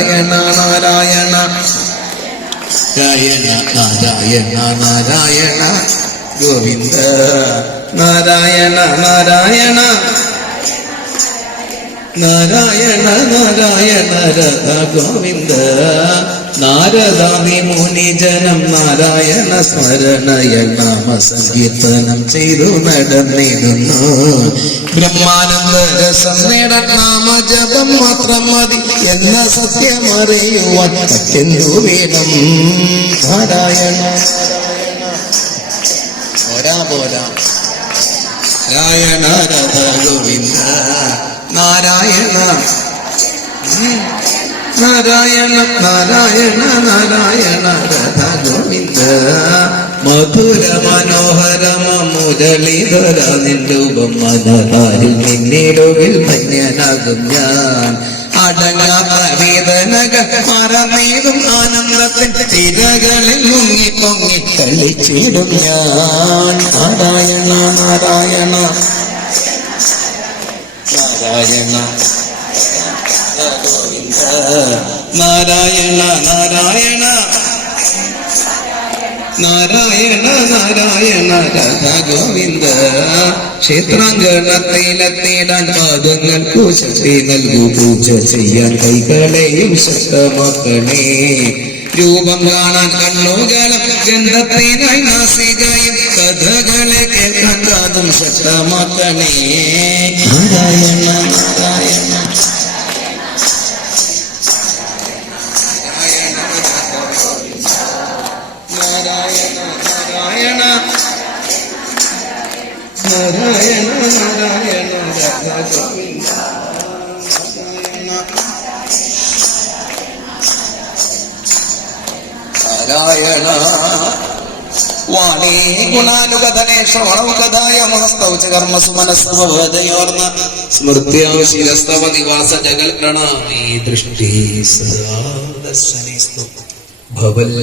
നാരായണ നാരായണ നാരായണ നാരായണ നാരായണ ഗോവിന്ദ നാരായണ നാരായണ നാരായണ നാരായണ രഥ ഗോവിന്ദ നാരദാദി മുനിജനം നാരായണ സ്മരണയൽ നാമ സങ്കീർത്തനം ചെയ്തു നടന്നിടുന്നു. ബ്രഹ്മാനന്ദ രസം നേടാൻ നാമജപം മാത്രം മതി എന്ന സത്യമറിയുവാൻ പറ്റുന്നു വേണം. നാരായണ പോരാ പോരാ നാരായണ രഥ ഗോവിന്ദ നാരായണ നാരായണ നാരായണ നാരായണ രഥ ഗോവിന്ദ മധുര മനോഹരമ മുരളീധര നിൻരൂപം മനതാരിൽ നിന്നിടുവിൽ ധന്യനാകും ഞാൻ. അടങ്ങാത്ത വേദനകൾ മറന്നേതും ആനന്ദത്തിൻ തിരകളിൽ മുങ്ങി പൊങ്ങി കളിച്ചിടും ഞാൻ. നാരായണ നാരായണ നാരായണ നാരായണ നാരായണ നാരായണ നാരായണ രഥ ഗോവിന്ദ ക്ഷേത്രാങ്കണത്തിലെത്തിടാൻ പാദങ്ങൾക്കു ശക്തി നൽകൂ. പൂജ ചെയ്യാൻ കൈകളെയും ശക്തമാക്കണേ. രൂപം കാണാൻ കണ്ണുകളും ഗന്ധത്തിനായി നാസികയും കഥകളെ കേൾക്കാൻ കാതും ശക്തമാക്കണേ. നാരായണ നാരായണ നാരായണ നാരായണ നാരായണ നാരായണ രഥ ഗോവിന്ദ നാരായണ വാണീ ഗുണാനുഗതനേ ശ്രവണമുഖദായ മഹസ്തൗച കർമ്മസു മനസ്സവദയോർന്ന സ്മൃത്യാശിരസ്തവ നിവാസ ജഗൽ പ്രണാമേ ദൃഷ്ടി സദാ ദർശനേസ്തു ഭവൽ